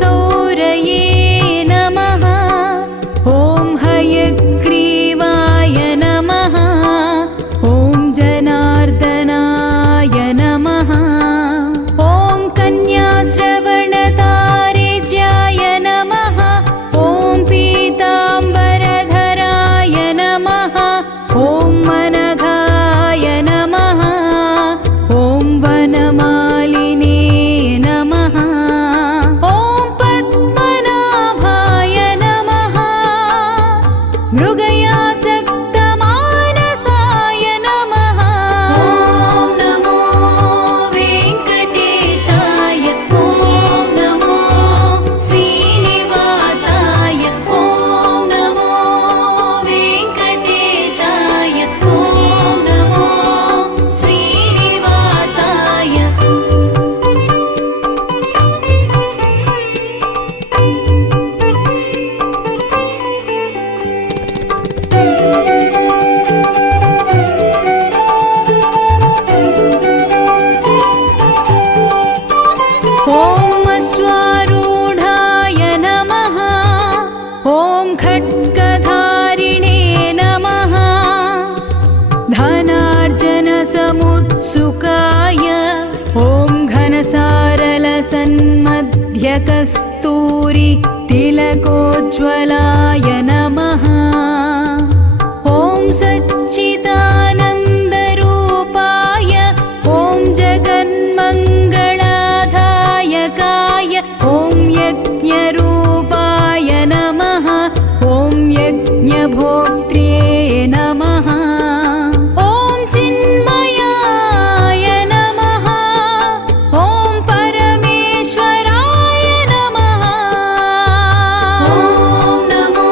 सौरये नमः। ॐ हयग्रीवाय नमः। ॐ जनार्दनाय नमः। ॐ कन्याश्रवणतारेज्याय नमः। ॐ पीताम्बरधराय नमः। ॐ मनघाय नमः। ॐ वनमालिने नमः। ॐ पद्मनाभाय नमः। मृगयासक्तमानसाय नमः। ॐ नमो वेङ्कटेशाय। ॐ नमो श्रीनिवासाय। ॐ नमो वेङ्कटेशाय। ॐ नमो श्रीनिवासाय। ॐ अश्वारूढाय नमः। ॐ खड्गधारिणे नमः। धनार्जनसमुत्सुकाय। ॐ घनसारलसन्मध्यकस्तूरि तिलकोज्ज्वलाय नमः। ॐ सच्चिदानन्दरूपाय। ॐ जगन्मङ्गलाधायकाय। ॐ यज्ञरूपाय नमः। ॐ यज्ञभोक्त्रे नमः। ॐ चिन्मयाय नमः। ॐ परमेश्वराय नमः। ॐ नमो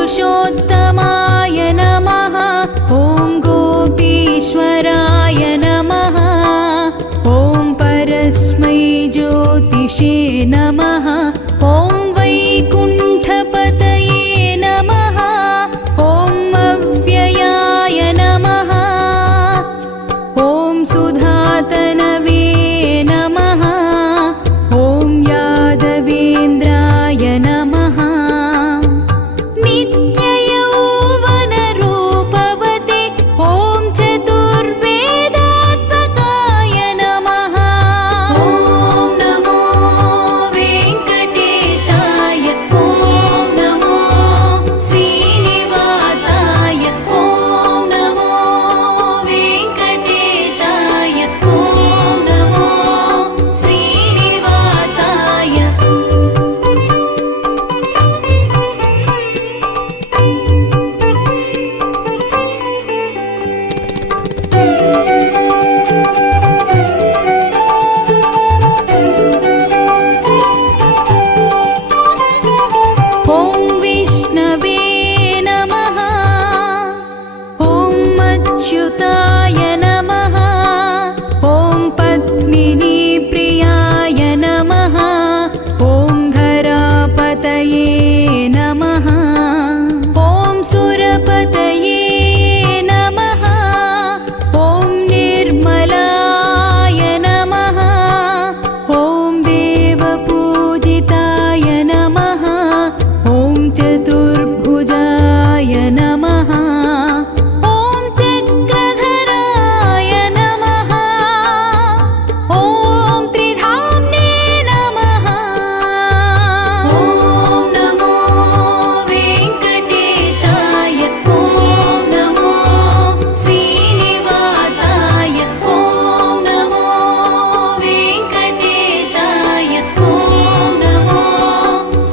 पुरुषोत्तमाय नमः ॐ गोपीश्वराय नमः ॐ परस्मै ज्योतिषे नमः ॐ वैकुण्ठपतये नमः ॐ अव्ययाय नमः ॐ सुधातनवे नमः ॐ यादवेन्द्राय नमः नित्ययौवनरूपवते ॐ चतुर्वेदात्मकाय नमः ॐ नमो वेङ्कटेशाय ॐ नमो श्रीनिवासाय ॐ नमो वेङ्कटेशाय ॐ नमो श्रीनिवासाय ॐ विष्णवे नमः ॐ अच्युताय नमः ॐ पद्मिनीप्रियाय नमः ॐ धरापतये नमः ॐ सुरपतये नमः ॐ निर्मलाय नमः ॐ देवपूजिताय नमः ॐ चतुर्भुजाय नमः ॐ चक्रधराय नमः ॐ त्रिधाम्ने नमः ॐ नमो वेङ्कटेशाय ॐ नमो श्रीनिवासाय ॐ नमो वेङ्कटेशाय ॐ नमो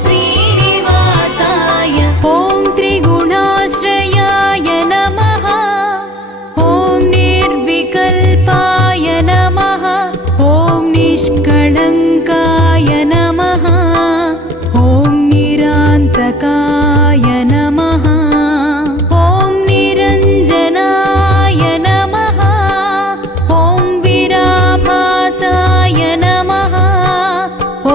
श्रीनिवासाय ॐ त्रिगुणाश्रयाय नमः ॐ निर्विकल्पाय नमः ॐ निष्कळङ्काय नमः ॐ निरान्तकाय नमः ॐ निरञ्जनाय नमः ॐ विराभासाय नमः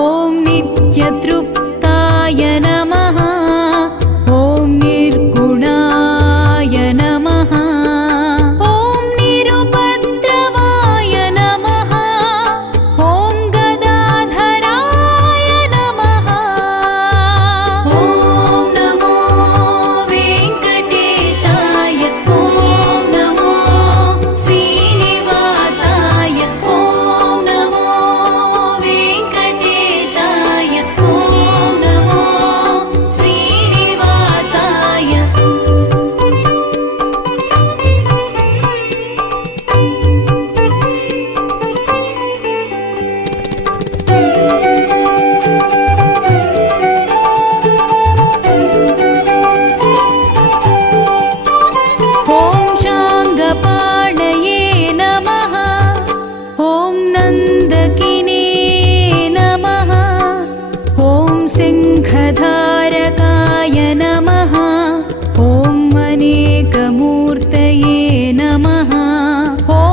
ॐ नित्यतृप्ताय नमः ॐ निर्गुणाय नमः ॐ निरुपद्रवाय नमः ॐ गदाधराय नमः ॐ नमो वेङ्कटेशाय ॐ नमो श्रीनिवासाय ॐ नमो वेङ्कटेशाय ॐ नमो श्रीनिवासाय ॐ शाङ्गपाणये नमः ॐ नन्दकिने नमः ॐ सिंहधाय